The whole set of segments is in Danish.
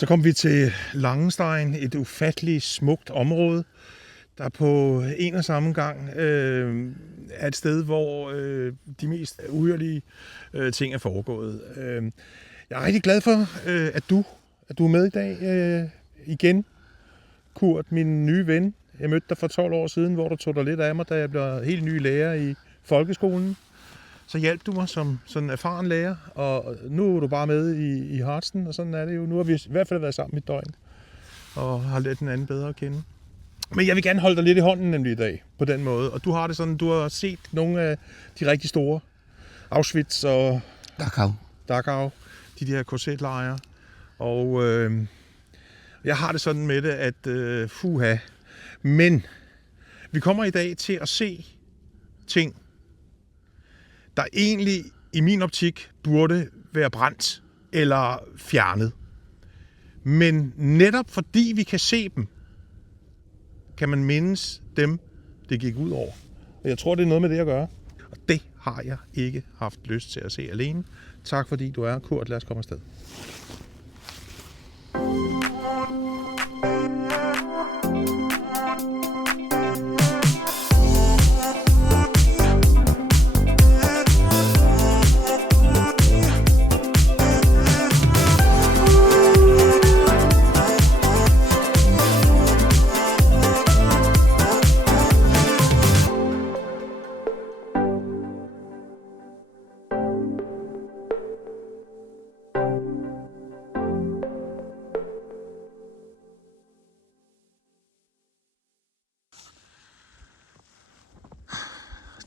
Så kom vi til Langenstein, et ufatteligt smukt område, der på en og samme gang er et sted, hvor de mest uhyrlige ting er foregået. Jeg er rigtig glad for, at du er med i dag igen. Kurt, min nye ven. Jeg mødte dig for 12 år siden, hvor du tog dig lidt af mig, da jeg blev helt ny lærer i folkeskolen. Så hjalp du mig som sådan erfaren lærer, og nu er du bare med i Hartsen, og sådan er det jo. Nu har vi i hvert fald været sammen et døgn, og har lært den anden bedre at kende. Men jeg vil gerne holde dig lidt i hånden nemlig i dag, på den måde. Og du har det sådan, du har set nogle af de rigtig store, Auschwitz og Dachau, de der KZ-lejre. Og jeg har det sådan med det, at fuha. Men vi kommer i dag til at se ting, der egentlig i min optik burde være brændt eller fjernet. Men netop fordi vi kan se dem, kan man mindes dem, det gik ud over. Og jeg tror, det er noget med det at gøre. Og det har jeg ikke haft lyst til at se alene. Tak fordi du er, Kurt. Lad os komme afsted.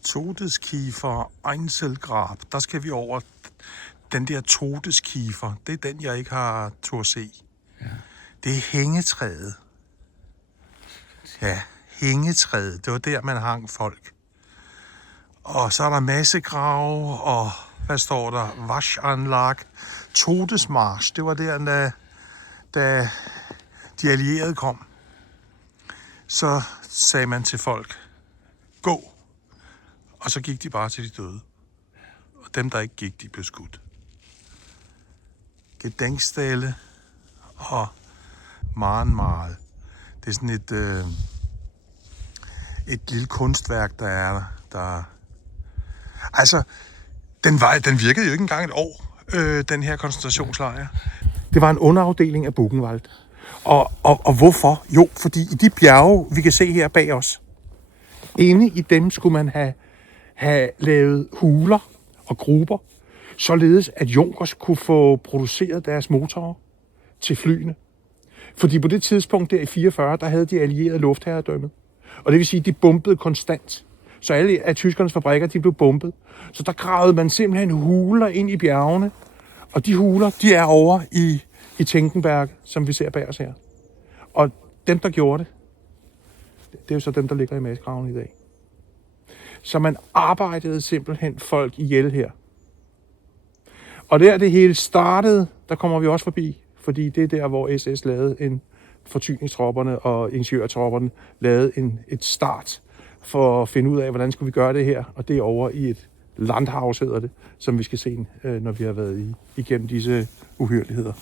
Todeskiefer Einzelgrab. Der skal vi over den der Todeskiefer. Det er den, jeg ikke har turde se. Ja. Det er hængetræet. Ja, hængetræet. Det var der, man hang folk. Og så er der massegrave, og hvad står der? Waschanlag. Todesmarsch. Det var der, da de allierede kom. Så sagde man til folk, gå. Og så gik de bare til de døde. Og dem, der ikke gik, de blev skudt. Gedenkstale og meget. Det er sådan et lille kunstværk, der er der. Altså, den virkede jo ikke engang et år, den her koncentrationslejr. Det var en underafdeling af Buchenwald. Og hvorfor? Jo, fordi i de bjerge, vi kan se her bag os, inde i dem skulle man have lavet huler og gruber, således at Junkers kunne få produceret deres motorer til flyene. Fordi på det tidspunkt der i 44, der havde de allierede luftherredømmet. Og det vil sige, at de bombede konstant. Så alle af tyskernes fabrikker, de blev bombet. Så der gravede man simpelthen huler ind i bjergene. Og de huler, de er over i Tenkenberg, som vi ser bag os her. Og dem, der gjorde det er jo så dem, der ligger i massegraven i dag. Så man arbejdede simpelthen folk ihjel her. Og der det hele startede, der kommer vi også forbi, fordi det er der, hvor SS lavede forsyningstropperne og ingeniørtropperne lavede et start for at finde ud af, hvordan skulle vi gøre det her. Og det er over i et landhaus, hedder det, som vi skal se, når vi har været igennem disse uhyrligheder.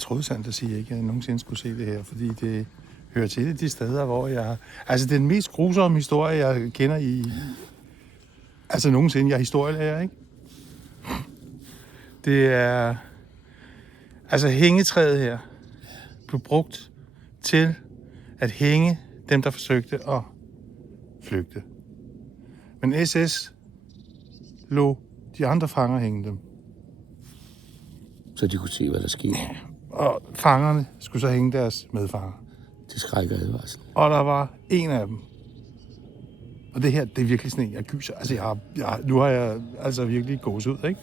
Jeg troede sandt at sige ikke, at jeg nogensinde skulle se det her, fordi det hører til de steder, hvor jeg... Altså, det er den mest grusomme historie, jeg kender i... Altså, nogensinde. Jeg er historielærer, ikke? Det er... Altså, hængetræet her blev brugt til at hænge dem, der forsøgte at flygte. Men SS lå de andre fanger hænge dem. Så de kunne se, hvad der skete. Og fangerne skulle så hænge deres medfanger. Det skrækker advarsel. Og der var en af dem. Og det her, det er virkelig sådan en, jeg gyser. Altså, nu har jeg altså virkelig gåset ud, ikke?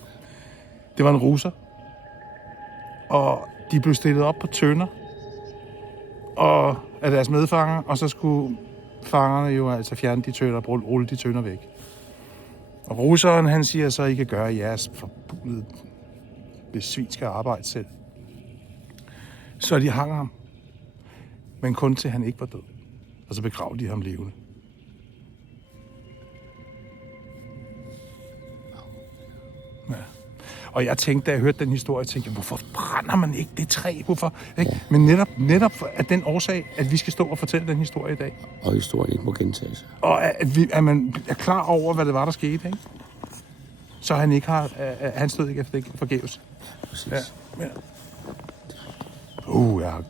Det var en russer. Og de blev stillet op på tønder og af deres medfanger, og så skulle fangerne jo altså fjerne de tønder og rulle de tønder væk. Og russeren, han siger så, I kan gøre jeres forbudede besvinske arbejde selv. Så de hang ham. Men kun til han ikke var død. Og så begravede de ham levende. Ja. Og jeg tænkte, da jeg hørte den historie, tænkte jeg, hvorfor brænder man ikke det træ? Hvorfor? Ikke? Ja. Men netop af den årsag, at vi skal stå og fortælle den historie i dag. Og historien ikke må gentage sig. Og at man er klar over, hvad det var, der skete, ikke? Så han ikke har... han stod ikke efter det forgæves. Præcis. Ja. Ja.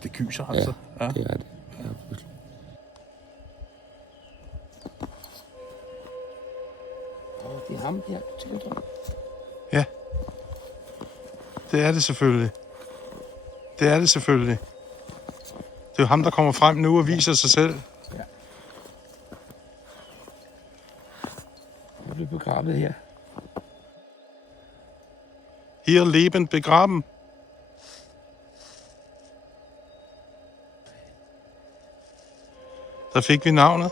Det kyser altså. Ja, det er det. Ja, det er ham, der tænkte om. Ja. Det er det selvfølgelig. Det er det selvfølgelig. Det er jo ham, der kommer frem nu og viser sig selv. Ja. Jeg blev begravet her. Hier leben begraben. Der fik vi navnet.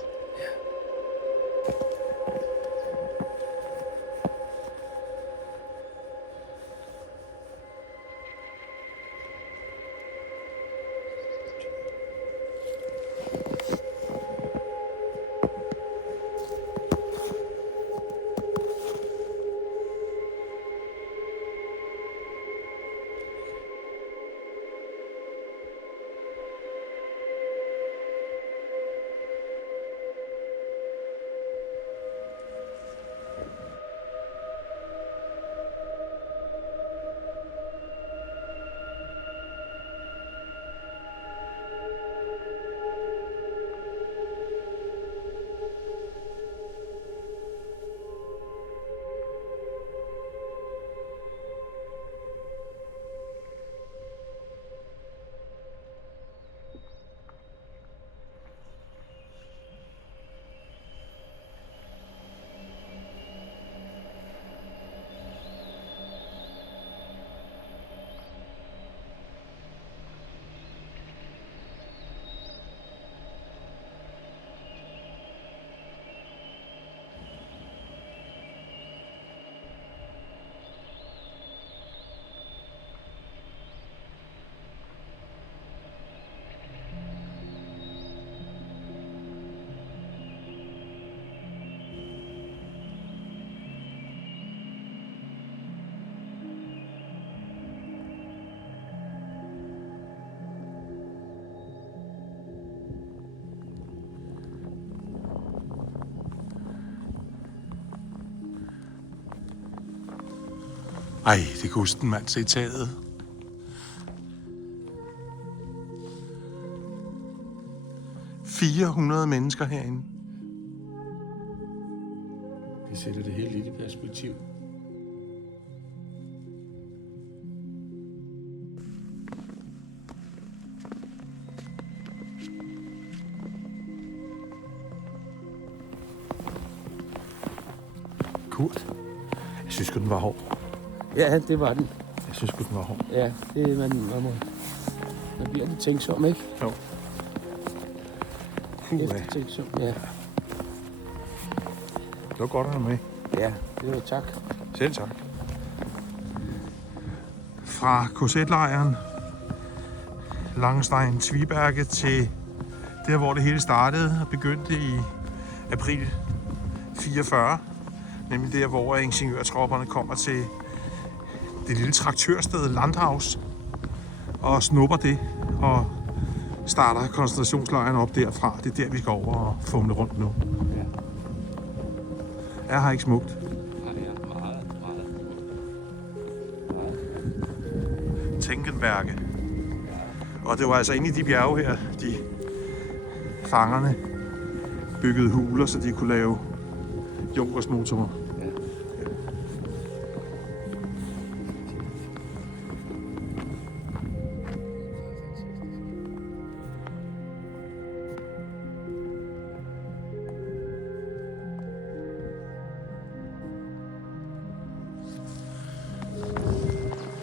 Ej, det kunne den mand se taget. ...400 mennesker herinde. Det sætter det hele lidt i perspektiv. Kurt. Jeg synes sgu, den var hård. Ja, det var den. Jeg synes sgu, den var hård. Ja, det man bliver lidt tænksom, ikke? Jo. Eftertænksom, ja. Det var godt at have med. Ja, det var tak. Selv tak. Fra KZ-lejren, Langstein Tviberge til der, hvor det hele startede og begyndte i april 44. Nemlig der, hvor ingeniørtropperne kommer til det lille traktørsted Landhaus og snupper det og starter koncentrationslejren op derfra. Det er der, vi skal over og fumle rundt nu. Er her ikke smukt? Tænkenværke. Og det var altså inde i de bjerge her, de fangerne byggede huler, så de kunne lave junkersmotorer.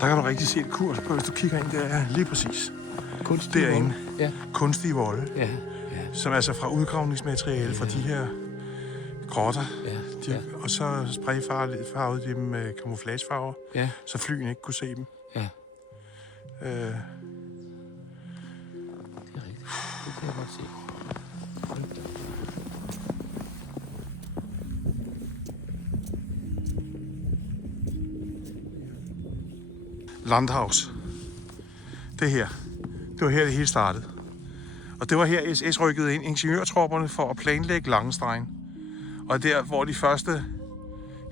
Der kan du rigtig se et kurs på, hvis du kigger ind der, lige præcis. Kunstige derinde. Ja. Kunstige volde, Ja. som er altså fra udgravningsmateriale fra de her grotter. Ja. Og så sprayfarvede de dem med camouflagefarver, Ja. så flyene ikke kunne se dem. Ja. Det er rigtigt. Det kan jeg godt se. Hold da. Landhaus. Det var her, det hele startede. Og det var her, SS rykkede ind, ingeniørtropperne, for at planlægge Langenstein. Og der, hvor de første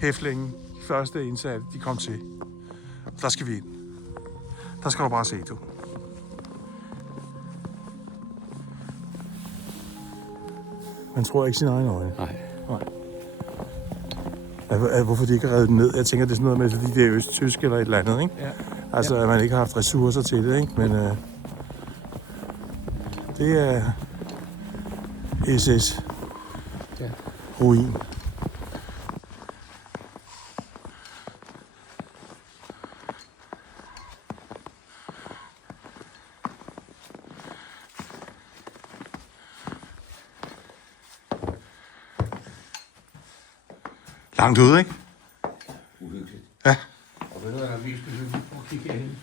hæflinge, de første indsatte, de kom til. Der skal vi ind. Der skal du bare se, du. Man tror ikke sine egne øjne. Nej. Hvorfor de ikke har revet den ned? Jeg tænker, det er sådan noget med, fordi det er østtysk eller et eller andet, ikke? Ja. Altså, at man ikke har haft ressourcer til det, ikke? Men det er SS Ja. ruin. Langt ude, ikke? Uhyggeligt. Ja. Og ved du, hvad der er mest uhyggeligt? Prøv at kigge herhen.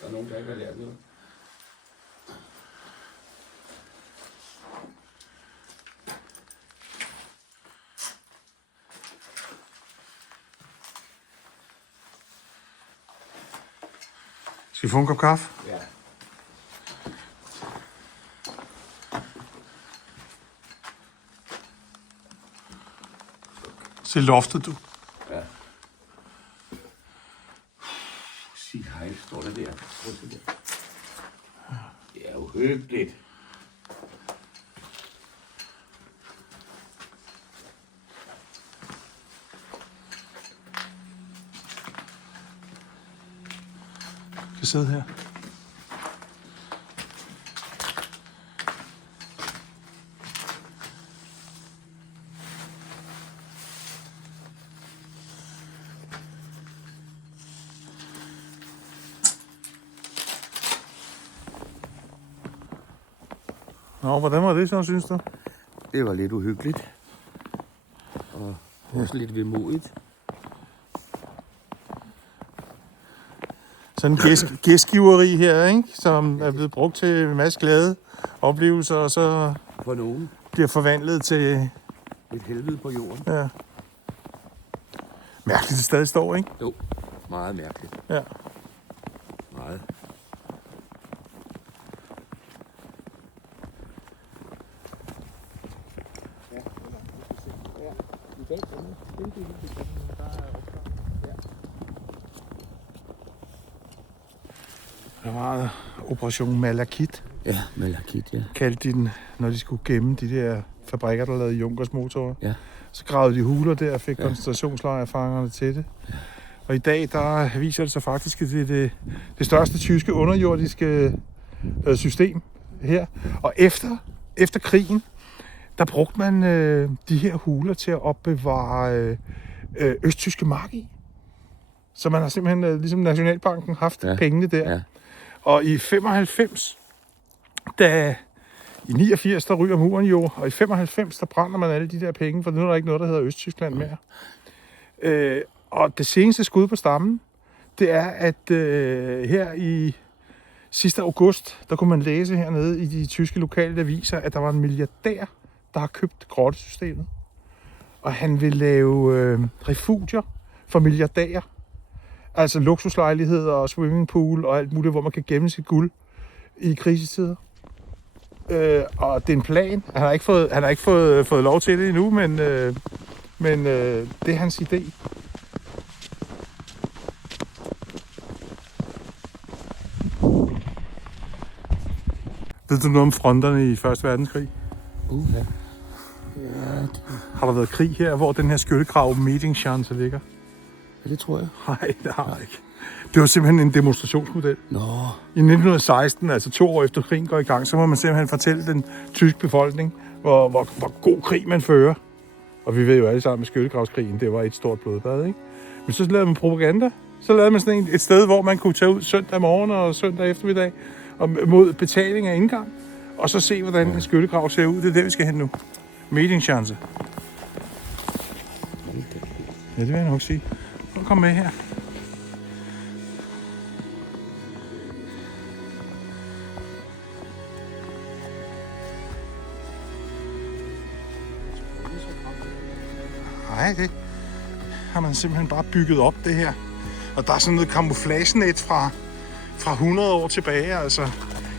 Der er nogen, der ikke har lært noget. Skal vi få en kop kaffe? Ja. Se loftet, du. Ja. Sig hej, står der der. Prøv at se der. Det er uhyggeligt. Skal sidde her. Nå, hvordan var det så, synes du? Det var lidt uhyggeligt. Og også lidt vemodigt. Sådan en gæstgiveri her, ikke? Som er blevet brugt til en masse glade oplevelser, og så For nogen. bliver forvandlet til... Et helvede på jorden. Ja. Mærkeligt, det stadig står, ikke? Jo, meget mærkeligt. Ja. Meget. Der var Operation Malakit, Ja, Malakit, ja. kaldte de den, når de skulle gemme de der fabrikker, der lavede Junkers-motorer. Ja. Så gravede de huler der og fik koncentrationslejrfangerne til det. Og i dag, der viser det sig faktisk, at det er det største tyske underjordiske system her. Og efter krigen, der brugte man de her huler til at opbevare østtyske mark i. Så man har simpelthen, ligesom Nationalbanken, haft pengene der. Ja. Og i 95, i 89, der ryger muren jo, og i 95, der brænder man alle de der penge, for nu er der ikke noget, der hedder Østtyskland mere. Og det seneste skud på stammen, det er, at her i Sidste august, der kunne man læse hernede i de tyske lokale aviser, at der var en milliardær, der har købt grottesystemet. Og han vil lave refugier for milliardærer. Altså luksuslejligheder og swimmingpool og alt muligt, hvor man kan gemme sit guld i krisetider. Og det er en plan. Han har ikke fået lov til det endnu, men det er hans idé. Ved du noget om fronterne i 1. verdenskrig? Ja. Har der været krig her, hvor den her skyttegrav Meetingschanze ligger? Ja, det tror jeg. Nej, det har jeg ikke. Det var simpelthen en demonstrationsmodel. Nå. I 1916, altså 2 år efter krigen går i gang, så må man simpelthen fortælle den tyske befolkning, hvor god krig man fører. Og vi ved jo alle sammen, at skyttegravskrigen, det var et stort blodbad, ikke? Men så lavede man propaganda. Så lavede man sådan et sted, hvor man kunne tage ud søndag morgen og søndag eftermiddag og mod betaling af indgang. Og så se, hvordan en skyttegrav ser ud. Det er det, vi skal hen nu. Meetingschanze. Ja, det vil jeg nok sige. Kom med her. Nej, det har man simpelthen bare bygget op, det her. Og der er sådan noget camouflagenet fra 100 år tilbage, altså.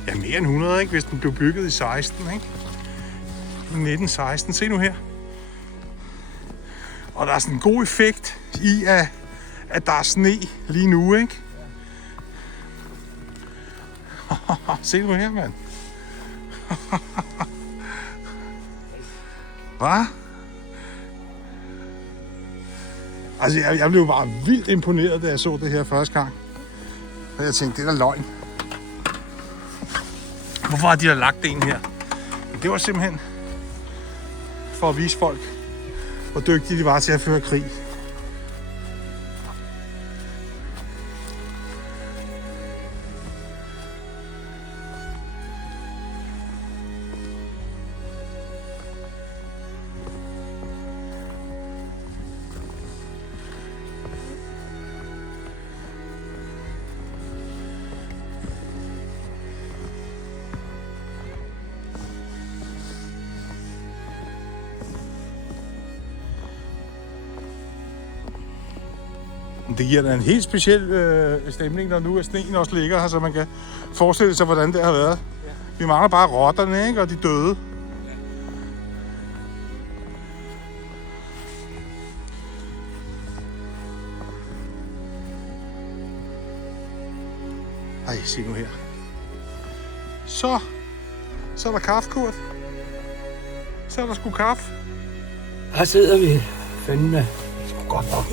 Ja, mere end 100, ikke? Hvis den blev bygget i 16, ikke? I 1916. Se nu her. Og der er sådan en god effekt i, at der er sne lige nu, ikke? Se nu her, mand. Hvad? Altså, jeg blev bare vildt imponeret, da jeg så det her første gang. Og jeg tænkte, det er da løgn. Hvorfor har de da lagt en her? Det var simpelthen for at vise folk, hvor dygtige de var til at føre krig. Det giver da en helt speciel stemning, når nu er sneen også ligger her, så man kan forestille sig, hvordan det har været. Ja. Vi mangler bare rotterne, ikke? Og de døde. Ej, se nu her. Så er der kaffe, Kurt. Så er der sgu kaffe. Her sidder vi. Fandme. Det er godt nok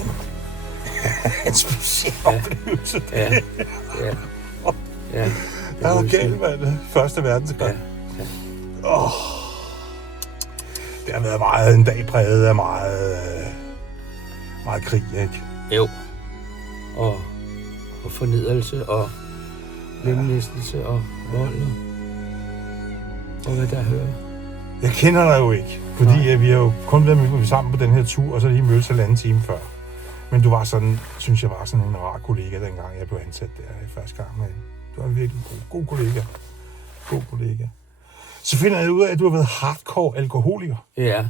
en speciel oplevelse. Ja. Det er jo galt, mand. Første verdenskrig. Ja. Det har været meget en dag præget af meget krig, ikke? Jo. Og fornedrelse og lemlæstelse og vold og hvad der hører. Jeg kender dig jo ikke, fordi vi har jo kun været med sammen på den her tur, og så lige mødtes 1,5 time før. Men du var sådan, synes jeg, var sådan en rar kollega, dengang jeg blev ansat der i første gang. Men du var en virkelig god kollega. God kollega. Så finder jeg ud af, at du har været hardcore alkoholiker. Ja.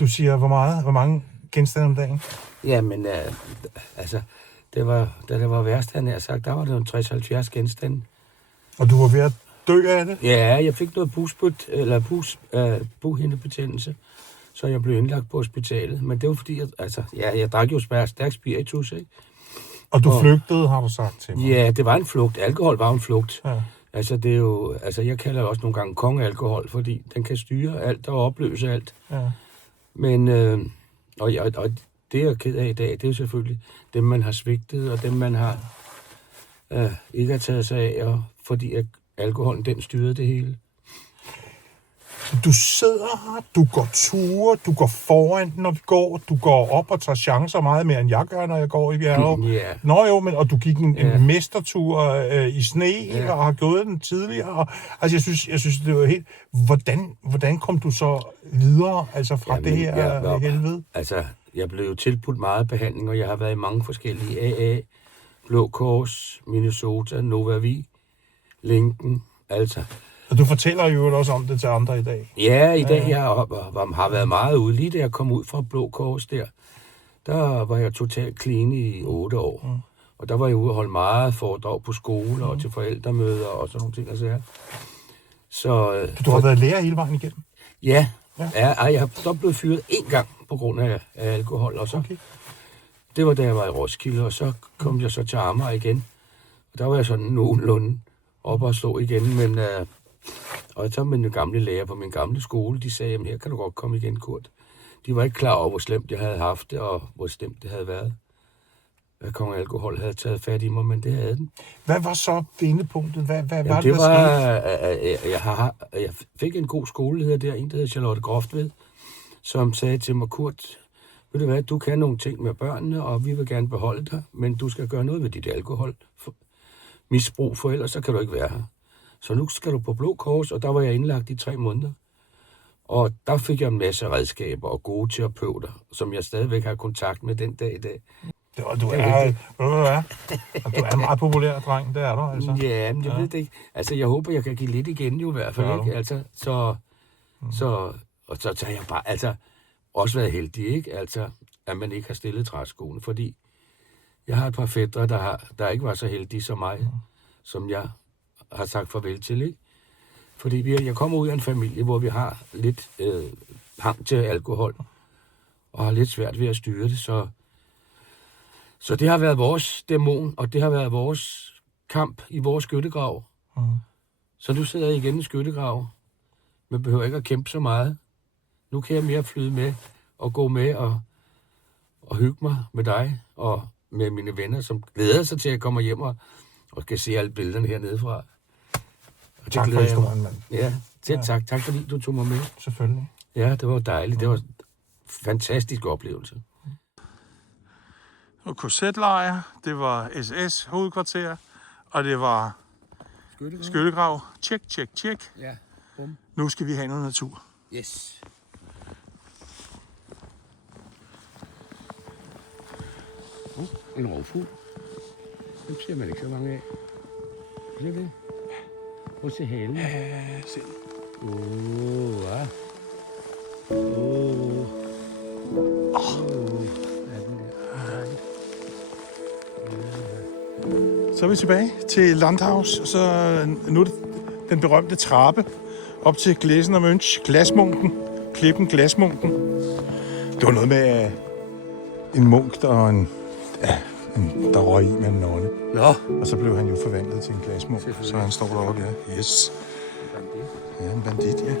Du siger, hvor mange genstande om dagen? Jamen, altså, da det var værst, han har sagt, der var det jo 60-70 genstande. Og du var ved at dø af det? Ja, jeg fik noget bughindebetændelse, så jeg blev indlagt på hospitalet. Men det var fordi, jeg drak jo stærk spiritus, ikke? Og du flygtede, har du sagt til mig? Ja, det var en flugt. Alkohol var en flugt. Ja. Altså, det er jo, jeg kalder det også nogle gange kongealkohol, fordi den kan styre alt og opløse alt. Ja. Men, og det jeg er ked af i dag, det er jo selvfølgelig dem, man har svigtet, og dem, man har ikke har taget sig af, og fordi at alkoholen, den styrede det hele. Du sidder her, du går ture, du går foran, når vi går, du går op og tager chancer meget mere, end jeg gør, når jeg går i bjerge. Yeah. Nå jo, og du gik en mestertur i sne, og har gået den tidligere. Og, altså, jeg synes, det var helt... Hvordan kom du så videre, altså fra det her helvede? Altså, jeg blev jo tilbudt meget behandling, og jeg har været i mange forskellige AA, Blå Kors, Minnesota, Nova Vi. lænken, altså. Og du fortæller jo også om det til andre i dag. Ja, i dag jeg har været meget ude. Lige da jeg kom ud fra Blå Kors der var jeg totalt clean i 8 år. Og der var jeg ude og holde meget foredrag på skoler og til forældremøder og sådan nogle ting. Så, Du har været lærer hele vejen igennem? ja, jeg har dog blevet fyret 1 gang på grund af alkohol. Og så, Okay. det var da jeg var i Roskilde, og så kom jeg så til Amager igen. Og der var jeg sådan nogenlunde op og stå igen, men... Og så med den gamle lærer på min gamle skole, de sagde, jamen her kan du godt komme igen, Kurt. De var ikke klar over, hvor slemt jeg havde haft det, og hvor slemt det havde været. Hvad kong alkohol havde taget fat i mig, men det havde den. Hvad var så vendepunktet? Hvad var Jamen, det, det der var, skete? jeg fik en god skoleleder der, en der hed Charlotte Groftved, som sagde til mig, Kurt, ved du hvad, du kan nogle ting med børnene, og vi vil gerne beholde dig, men du skal gøre noget ved dit alkoholmisbrug, for ellers så kan du ikke være her. Så nu skal du på Blå Kors, og der var jeg indlagt i 3 måneder. Og der fik jeg en masse redskaber og gode terapeuter, som jeg stadigvæk har kontakt med den dag i dag. Og du er en meget populær dreng, det er du altså. Ja, men jeg ved det ikke. Altså, jeg håber, jeg kan give lidt igen jo i hvert fald, ikke? Altså, så har jeg bare, altså, også været heldig, ikke? Altså, at man ikke har stillet træskoene, fordi jeg har et par fætre, der ikke var så heldige som mig, som jeg har sagt farvel til, ikke? Fordi jeg kommer ud af en familie, hvor vi har lidt hang til alkohol, og har lidt svært ved at styre det, så det har været vores dæmon, og det har været vores kamp i vores skyttegrav. Så nu sidder jeg igen i skyttegrav, men behøver ikke at kæmpe så meget. Nu kan jeg mere flyde med, og gå med, og hygge mig med dig, og med mine venner, som glæder sig til at komme hjem, og kan se alle billederne hernede fra. Og Tak for historien, mand. Ja, tak. Tak fordi du tog mig med. Selvfølgelig. Ja, det var dejligt. Det var en fantastisk oplevelse. Og korsetlejr, det var SS hovedkvarter, og det var skyttegrav. Tjek. Ja, bum. Nu skal vi have noget natur. Yes. En rovfugl. Dem ser man ikke så mange af. Er det det? Prøv at se halen. Ja, se. Ja. Så er vi tilbage til Landhaus, og så nu er det den berømte trappe op til Gläserner Mönch, glasmunken, klippen Glasmunken. Det var noget med en munk, der røg i med en nonne. Nå. Og så blev han jo forvandlet til en glasmunk, så han står deroppe, ja. Yes. Ja, en bandit, ja.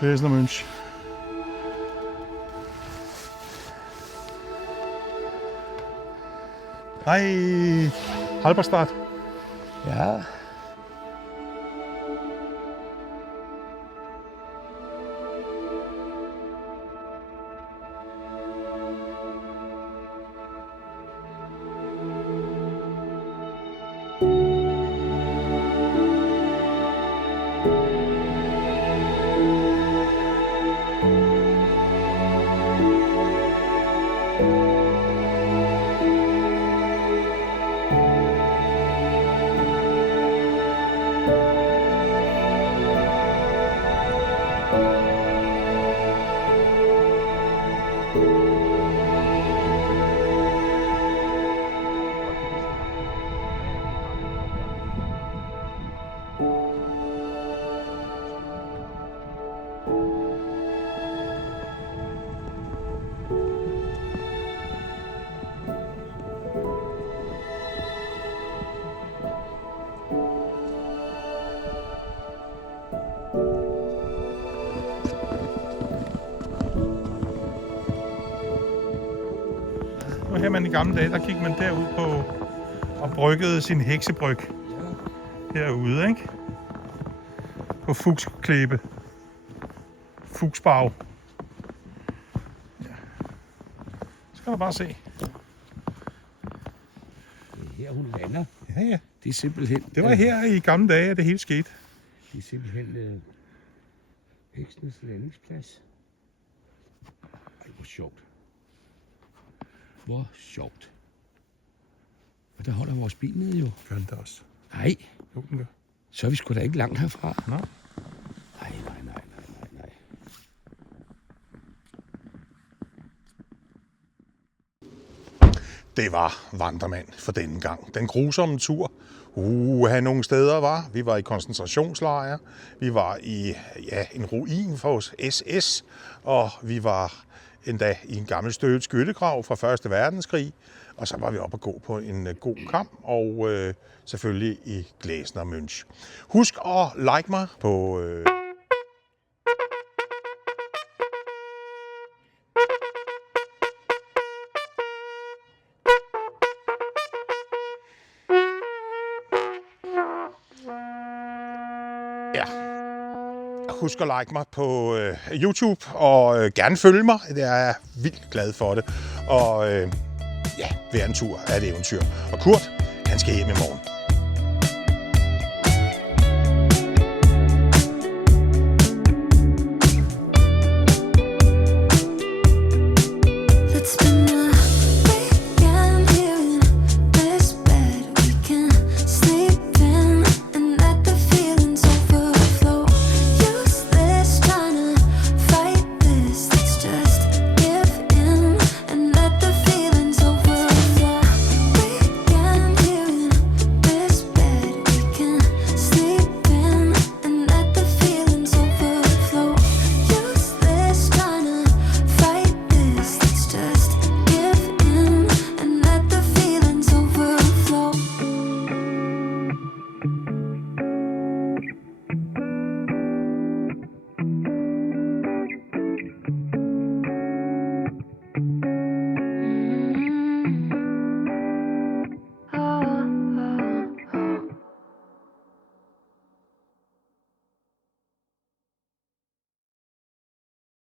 Gläserner Mönch. Hej, Halberstadt. Ja. kan man i gamle dage, der gik man derud på og bryggede sin heksebryg herude, ikke? På Fugsklæbe. Fugsbag. Ja. Så kan du bare se. Det er her, hun lander. Ja, ja. Det er simpelthen... Det var her i gamle dage, at det hele skete. Det er simpelthen heksenes landingsplads. Ej, hvor sjovt. Hvor sjovt. Og der holder vores bil nede jo. Gør den da også. Nej, Jo, den gør. så er vi sgu da ikke langt herfra. Nej. Nej. Det var Vandremand for denne gang. Den grusomme tur. Nogle steder var. Vi var i koncentrationslejre. Vi var i en ruin for SS. Og vi var endda i en gammel støvet skyttegrav fra 1. verdenskrig. Og så var vi oppe at gå på en god kamp. Og selvfølgelig i Gläsner Münch. Husk at like mig på... Husk at like mig på YouTube, og gerne følge mig. Jeg er vildt glad for det. Og vær en tur er et eventyr. Og Kurt, han skal hjem i morgen.